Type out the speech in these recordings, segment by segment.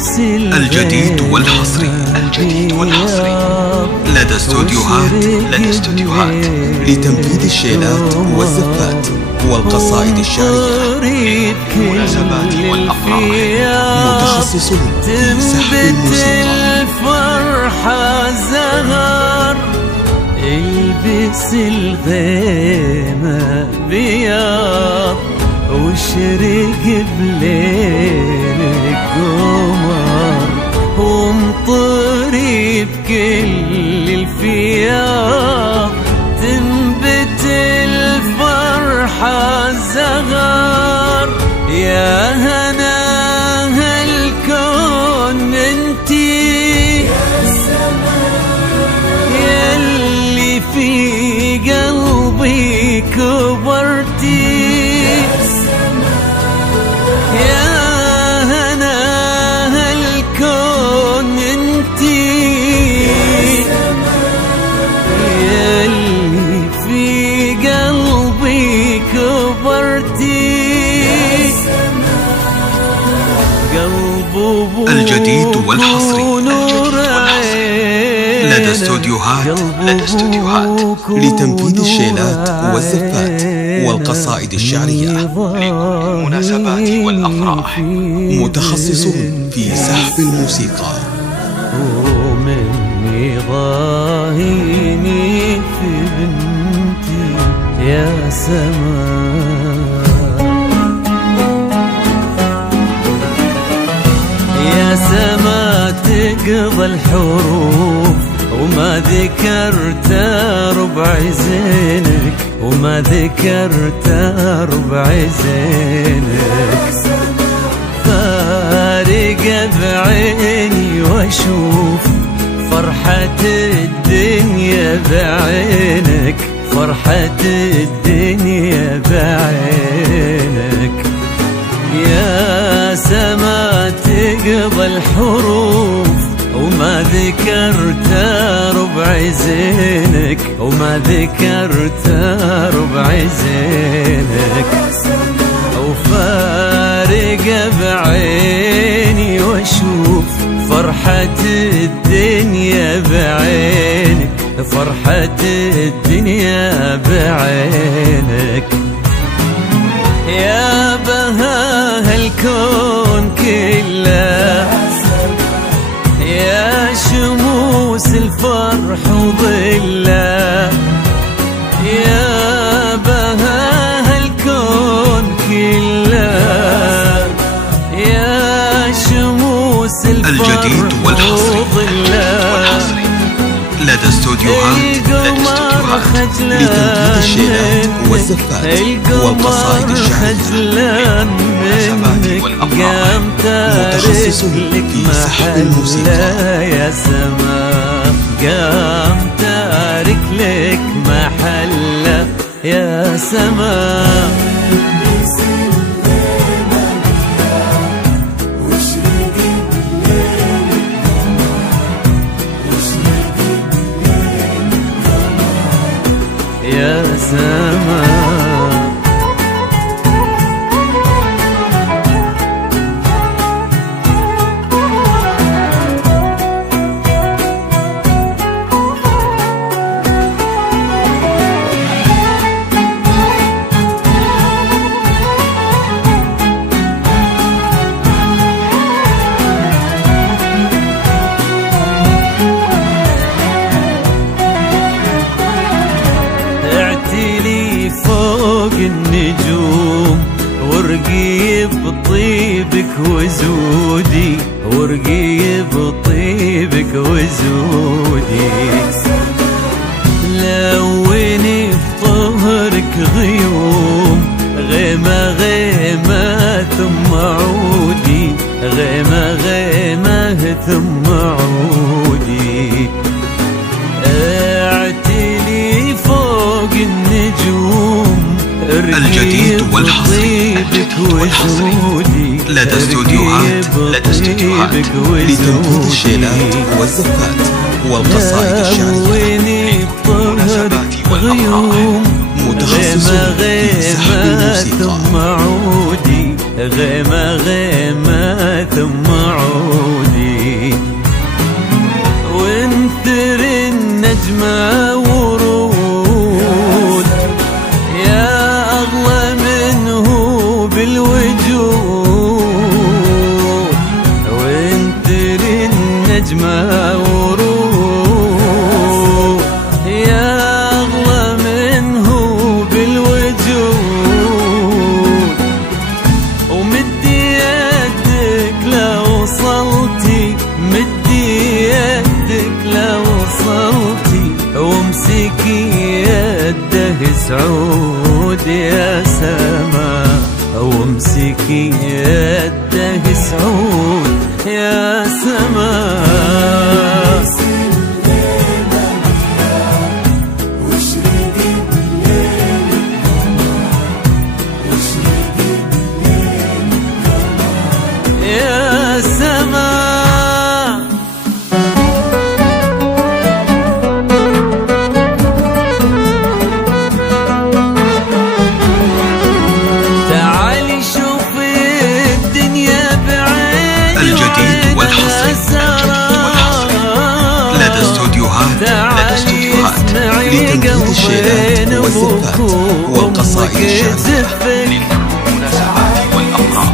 الجديد والحصري لدى استوديوهات لتنفيذ الشيلات والزفات والقصائد الشعرية للمناسبات والأفراح، متخصص في سحب الموسيقى. الفرحة زهر البس الغيمة بياض واشرق بليل القمر وامطري بكل الفياض تنبت الفرحة زهر. يا هنا هالكون انتي ياللي في قلبي كبرتي. يا هنا هالكون انتي ياللي في قلبي كبرتي. الجديد والحصري لدى استوديوهات لتنفيذ الشيلات والزفات والقصائد الشعرية للمناسبات والأفراح، متخصص في سحب الموسيقى. ومني ضاهيني في بنتي يا سماء. يا سما تقضى الحروف وما ذكرت ربع زينك وما ذكرت ربع زينك. فارق بعيني واشوف فرحة الدنيا بعينك فرحة الدنيا بعينك. يا سما تقضى الحروف وما ذكرت ربع زينك وما ذكرت ربع زينك. وفارق بعيني واشوف فرحة الدنيا بعينك فرحة الدنيا بعينك. يا بهاء الكون كله يا شموس الفرح وظله. يا بهاء الكون كله يا شموس الفرح وظله لدى استوديوهات لتنفيذ الشيلات والزفات والقصائد الشعرية متخصص في سحب الموسيقى. يا سما قام تارك لك محلة يا سما. يا سما النجوم ورقي بطيبك وزودي ورقي بطيبك وزودي. لوني بطهرك غيوم غيمة غيمة ثم عودي غيمة غيمة ثم عودي. اعتلي فوق النجوم الجديد والحصري لدى استوديوهات لتنفيذ الشيلات والزفات والقصائد الشعرية للمناسبات والأفراح، متخصص في سحب الموسيقى. غيمة غيمة ثم عودي، وانثر النجمة ورود يا أغلى منه بالوجود، وانثر النجمة ورود يا أغلى منه بالوجود، ومدي يدك لو وصلتي، مدي يدك لو وصلتي، وامسكي يده سعود يا سما، وامسكي يده سعود يا سما. يا سما تعالي شوفي الدنيا بعيني، الجديد والحصري لدى استوديوهات لتنفيذ الشيلات والزفات والقصائد الشعرية، للمناسبات والأفراح،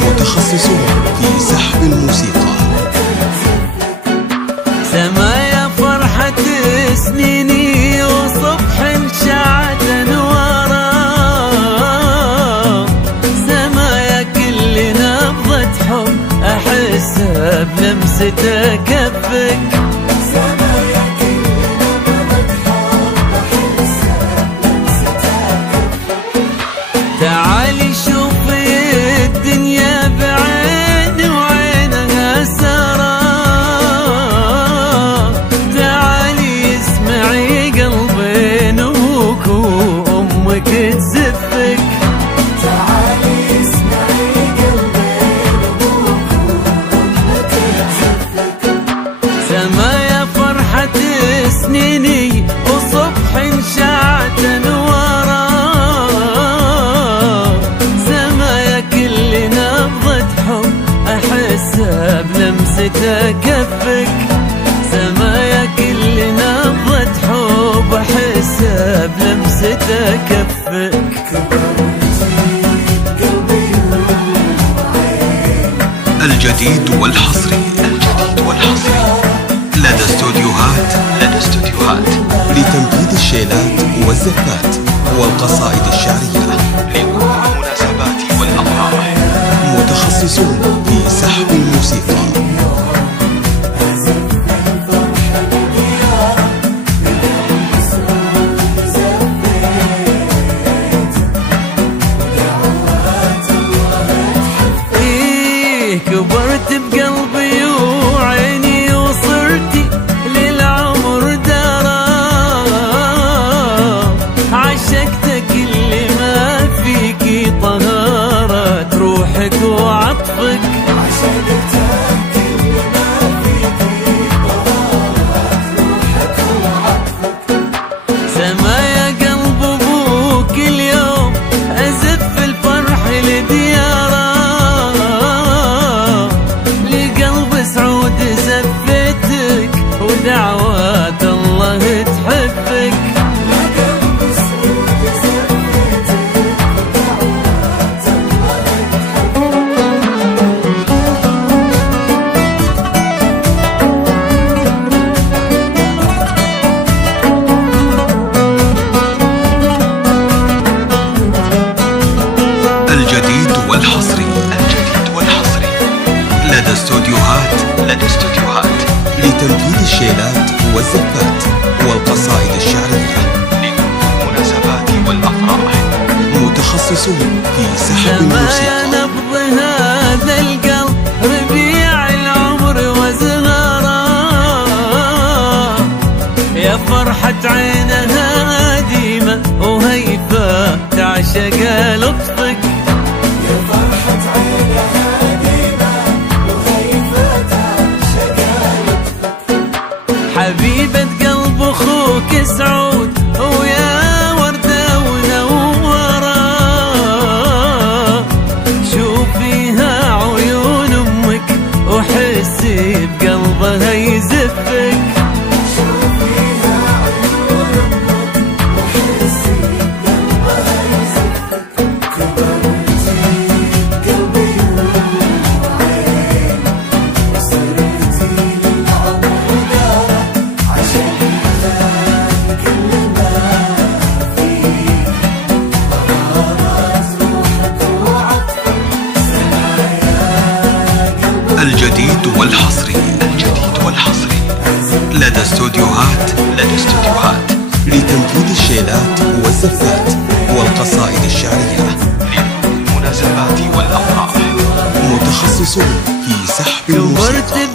متخصصون في سحب الموسيقى. سما يا فرحة سنيني وصبح شعت أنواره، سما يا كل نبضة حب أحسها بلمسة كفك، تعالي شوفي الدنيا بعيني وعينها سارة، تعالي اسمعي قلبي نبوك وأمك تزفك، تعالي اسمعي قلبي نبوك وأمك تزفك. سما يا فرحة سنيني وصبح شعت أنواره، أحسها بلمسة كفك، سما يا كل نبضة حب أحسها بلمسة كفك. الجديد والحصري لدى استوديوهات لتنفيذ الشيلات والزفات والقصائد الشعرية، للمناسبات والأفراح، متخصصون في سحب الموسيقى. إيه كبرت بقلبي وعيني وصرتي للعمر دارا، عشقتك اللي ما فيكي طهارة روحك وعطفك، سما يا قلب ابوك اليوم ازف الفرح لدياره، لقلب سعود زفتك ودعوات الله تحبك، الجديد والحصري لدى استوديوهات لتنفيذ الشيلات والزفات والقصائد الشعرية، للمناسبات والأفراح، متخصصون في سحب سما يا الموسيقى. نبض هذا القلب ربيع العمر وزهاره، يا فرحة عينها ديمة وهيفة تعشق لطفك، يا فرحة عينها ديمة وهيفة تعشق لطفك، حبيبة قلب أخوك سعود ويا وردة ونورة، شوف لدى استوديوهات لتنفيذ الشيلات والزفات والقصائد الشعرية للمناسبات والأفراح. متخصصون في سحب الموسيقى.